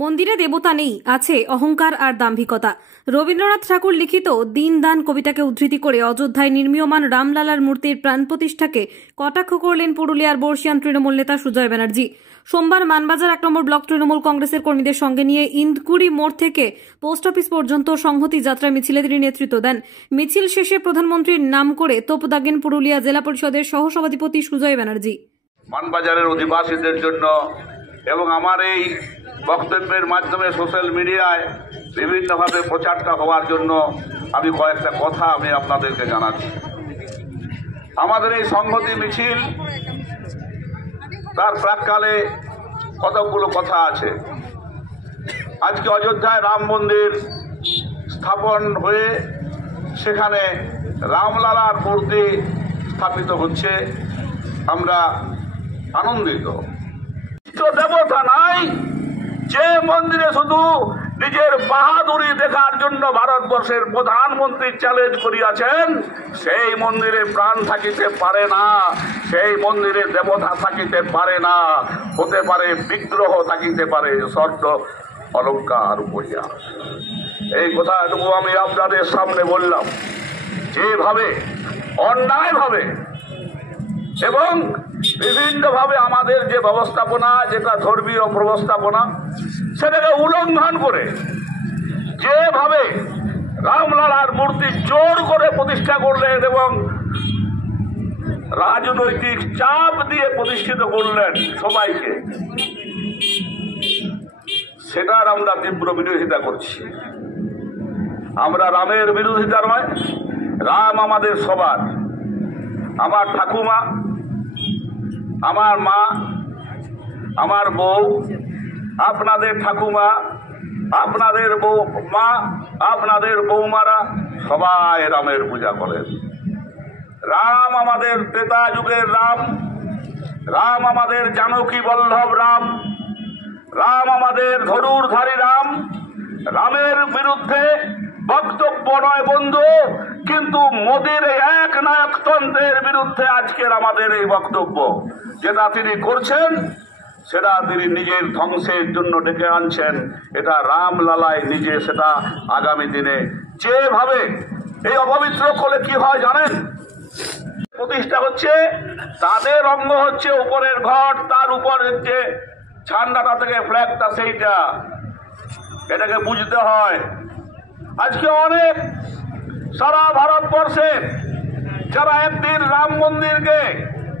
মন্দিরে দেবতা নেই, আছে অহংকার আর দাম্ভিকতা। রবীন্দ্রনাথ ঠাকুর লিখিত দিন দান কবিতাকে উদ্ধৃতি করে অযোধ্যায় নির্মীয়মান রামলালার মূর্তির প্রাণ প্রতিষ্ঠাকে কটাক্ষ করলেন পুরুলিয়ার বর্ষিয়ান তৃণমূল নেতা সুজয় ব্যানার্জি। সোমবার মানবাজার 1 নম্বর ব্লক তৃণমূল কংগ্রেসের কর্মীদের সঙ্গে নিয়ে ইন্দকুড়ি মোড় থেকে পোস্ট অফিস পর্যন্ত সংহতি যাত্রা মিছিলে তিনি নেতৃত্ব দেন। মিছিল শেষে প্রধানমন্ত্রীর নাম করে তোপ দাগেন পুরুলিয়া জেলা পরিষদের সহসভাধিপতি সুজয় ব্যানার্জি। মানবাজারের অধিবাসীদের জন্য এবং আমার এই বক্তব্যের মাধ্যমে সোশ্যাল মিডিয়ায় বিভিন্নভাবে প্রচারটা হওয়ার জন্য আমি কয়েকটা কথা আপনাদেরকে জানাচ্ছি। আমাদের এই সংহতি মিছিল তার প্রাক্কালে কতগুলো কথা আছে। আজকে অযোধ্যায় রাম মন্দির স্থাপন হয়ে সেখানে রামলালার মূর্তি স্থাপিত হচ্ছে, আমরা আনন্দিত। দেবতা নাই যে মন্দিরে শুধু নিজের বাহাদুরি দেখার জন্য ভারতবর্ষের প্রধানমন্ত্রী চ্যালেঞ্জ করিয়াছেন, সেই মন্দিরে প্রাণ থাকিতে পারে না, সেই মন্দিরে দেবতা থাকিতে পারে না। হতে পারে বিগ্রহ থাকিতে পারে, স্বর্ণ অলঙ্কার উপরিয়া। এই কথাটুকু আমি আপনাদের সামনে বললাম। যেভাবে অন্যায়ভাবে এবং বিভিন্নভাবে আমাদের যে ব্যবস্থাপনা, যেটা ধর্মীয় ব্যবস্থাপনা, সেটাকে উল্লঙ্ঘন করে যেভাবে রামলালার মূর্তি জোর করে প্রতিষ্ঠা করলেন এবং রাজনৈতিক চাপ দিয়ে প্রতিষ্ঠিত করলেন সবাইকে, সেটার আমরা তীব্র বিরোধিতা করছি। আমরা রামের বিরোধিতা নয়, রাম আমাদের সবার। আমার ঠাকুমা, আমার মা, আমার বউ, আপনাদের ঠাকুমা, আপনাদের বউ মা, আপনাদের বৌমারা সবাই রামের পূজা করেন। রাম আমাদের ত্রেতা যুগের রাম, রাম আমাদের জানকী বল্লভ রাম, রাম আমাদের ধনুর্ধারী রাম। রামের বিরুদ্ধে বক্তব্য নয় বন্ধু, কিন্তু মোদির এক নায়কতন্ত্রের বিরুদ্ধে আজকের আমাদের এই বক্তব্য। যেটা তিনি করছেন সেটা তিনি নিজের ধ্বংসের জন্য ডেকে আনছেন। এটা রামলালায় নিজে সেটা আগামী দিনে যেভাবে এই অপবিত্র করলে কি হয় জানেন? প্রতিষ্ঠা হচ্ছে, তাদের অঙ্গ হচ্ছে উপরের ঘর, তার উপর যে ঝান্ডাটা থেকে ফ্ল্যাগটা, সেইটা এটাকে বুঝতে হয়। আজকে অনেক সারা ভারতবর্ষে যারা একদিন রাম মন্দিরকে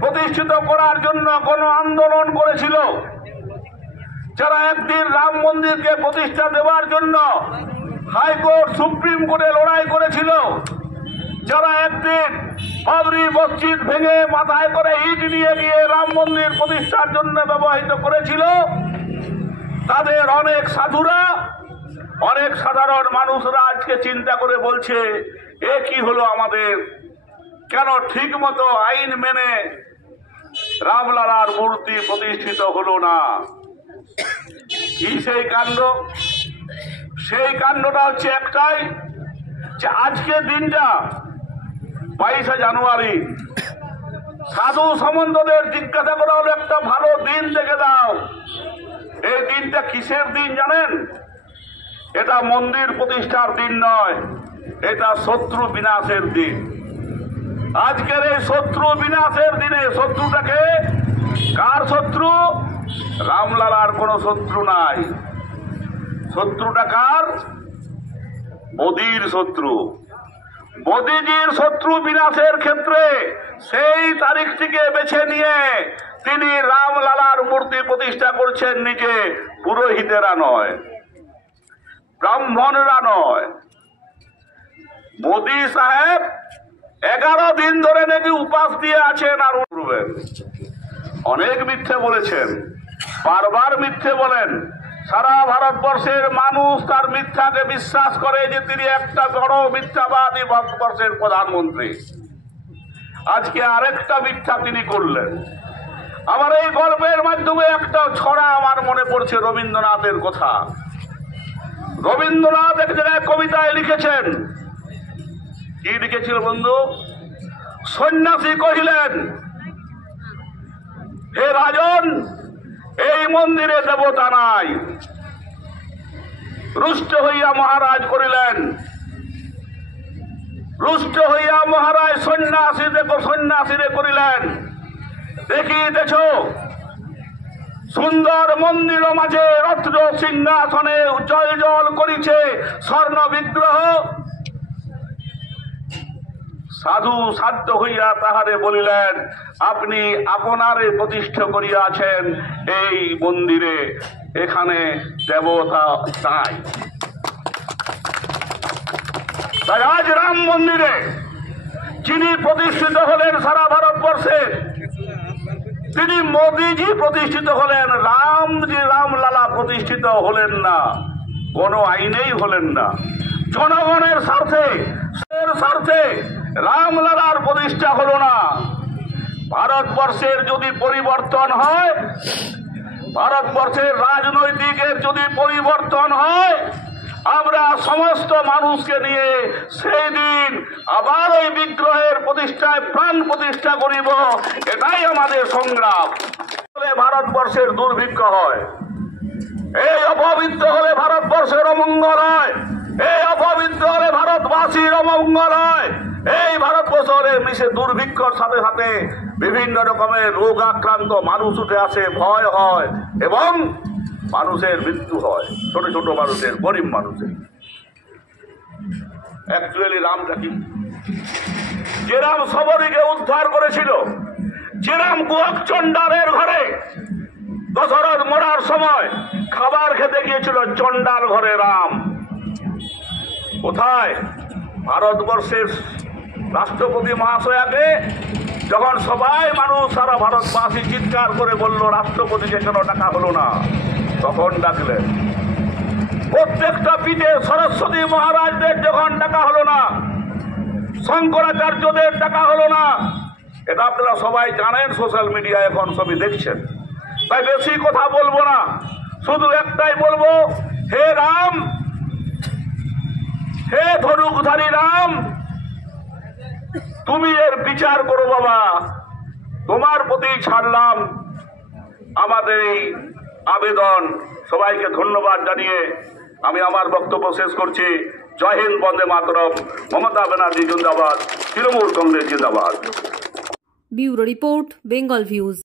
প্রতিষ্ঠিত করার জন্য কোন আন্দোলন করেছিল, যারা একদিন রাম মন্দিরকে প্রতিষ্ঠা দেওয়ার জন্য হাইকোর্ট সুপ্রিম কোর্টে লড়াই করেছিল, যারা একদিন বাবরি মসজিদ ভেঙে মাথায় করে ইট নিয়ে গিয়ে রাম মন্দির প্রতিষ্ঠার জন্য ব্যবহৃত করেছিল, তাদের অনেক সাধুরা, অনেক সাধারণ মানুষরা আজকে চিন্তা করে বলছে, এ কি হলো আমাদের? কেন ঠিক মতো আইন মেনে রামলালার মূর্তি প্রতিষ্ঠিত হলো না? কি সেই কাণ্ড? সেই কাণ্ডটা হচ্ছে একটাই, যে আজকে দিনটা 22শে জানুয়ারি, সাধু সামন্তদের জিজ্ঞাসা করা হলো একটা ভালো দিন দেখে দাও। এই দিনটা কিসের দিন জানেন? এটা মন্দির প্রতিষ্ঠার দিন নয়, এটা শত্রু বিনাশের দিন। আজকের এই শত্রু বিনাশের দিনে শত্রুটাকে, কার শত্রু? রামলালার কোনো শত্রু নাই। শত্রুটা কার? মোদির শত্রু। মোদিজির শত্রু বিনাশের ক্ষেত্রে সেই তারিখটিকে বেছে নিয়ে তিনি রামলালার মূর্তি প্রতিষ্ঠা করছেন নিজে, পুরোহিতেরা নয়, ব্রাহ্মণরা নয়। মোদি সাহেব 11 দিন ধরে নাকি উপাস দিয়ে আছেন আর উঠবেন। অনেক মিথ্যে বলেছেন, বারবার মিথ্যে বলেন। সারা ভারতবর্ষের মানুষ তার মিথ্যাকে বিশ্বাস করে যে তিনি একটা বড় মিথ্যাবাদী ভারতবর্ষের প্রধানমন্ত্রী। আজকে আরেকটা মিথ্যা তিনি করলেন। আমার এই গল্পের মাধ্যমে একটা ছড়া আমার মনে পড়ছে, রবীন্দ্রনাথের কথা। রবীন্দ্রনাথ এক জায়গায় কবিতায় লিখেছেন, কি লিখেছিল বন্ধু? সন্ন্যাসী কহিলেন, হে রাজন, এই মন্দিরে দেবতা নাই। রুষ্ট হইয়া মহারাজ করিলেন। রুষ্ট হইয়া মহারাজ সন্ন্যাসীরে করিলেন, দেখিতেছ সুন্দর মন্দির মাঝে রত্ন সিংহাসনে জল জল করিছে স্বর্ণ বিগ্রহ। সাধু সাধ্য হইয়া তাহারে বলিলেন, আপনি আপনারে প্রতিষ্ঠা করিয়াছেন এই মন্দিরে, এখানে দেবতা নাই। তাই আজ রাম মন্দিরে যিনি প্রতিষ্ঠিত হলেন সারা ভারতবর্ষে, তিনি মোদীজি প্রতিষ্ঠিত হলেন। রামলালা প্রতিষ্ঠিত হলেন না, কোন আইনেই হলেন না। জনগণের স্বার্থে রামলালার প্রতিষ্ঠা হলো না। ভারতবর্ষের যদি পরিবর্তন হয়, ভারতবর্ষের রাজনৈতিকের যদি পরিবর্তন হয়, আমরা সমস্ত মানুষকে নিয়ে সেই দিন আবার ওই বিগ্রহের প্রতিষ্ঠায় প্রাণ প্রতিষ্ঠা করিব। এটাই আমাদের সংগ্রাম। ভারতবর্ষের দুর্ভিক্ষ হয়, এই অপবিত্র হলে ভারতবর্ষের অমঙ্গল হয়, এই অপবিত্র হলে ভারতবাসীর অমঙ্গল হয়। এই ভারতবর্ষের মিশে দুর্ভিক্ষর সাথে সাথে বিভিন্ন রকমের রোগ আক্রান্ত মানুষ উঠে আসে, ভয় হয় এবং মানুষের মৃত্যু হয়, ছোট ছোট মানুষের, গরিব মানুষের। অ্যাকচুয়ালি রামটা কি? যে রাম সবরীকে উদ্ধার করেছিল, যে রাম গুহক চণ্ডালের ঘরে দশরথ মরার সময় খাবার খেতে গিয়েছিল, চণ্ডাল ঘরে রাম কোথায়? ভারতবর্ষের রাষ্ট্রপতি মহাশয়াকে যখন সবাই মানুষ সারা ভারতবাসী চিৎকার করে বলল রাষ্ট্রপতিকে কেন ডাকা হলো না, তখন ডাকলেন। প্রত্যেকটা পীঠে সরস্বতী মহারাজদের যখন ডাকা হলো না, শঙ্করাচার্যদের ডাকা হলো না, এটা আপনারা সবাই জানেন, সোশ্যাল মিডিয়া এখন সবই দেখছেন। তাই বেশি কথা বলবো না, শুধু একটাই বলবো, হে রাম, হে ধনুকধারী রাম, তুমি এর বিচার করো বাবা, তোমার প্রতি ছাড়লাম আমাদের এই আবেদন। সবাইকে ধন্যবাদ জানিয়ে আমি আমার বক্তব্য শেষ করছি। জয় হিন্দ, বন্দে মাতরম। মমতা ব্যানার্জি জিন্দাবাদ, তৃণমূল কংগ্রেস জিন্দাবাদ। Bureau report, Bengal views.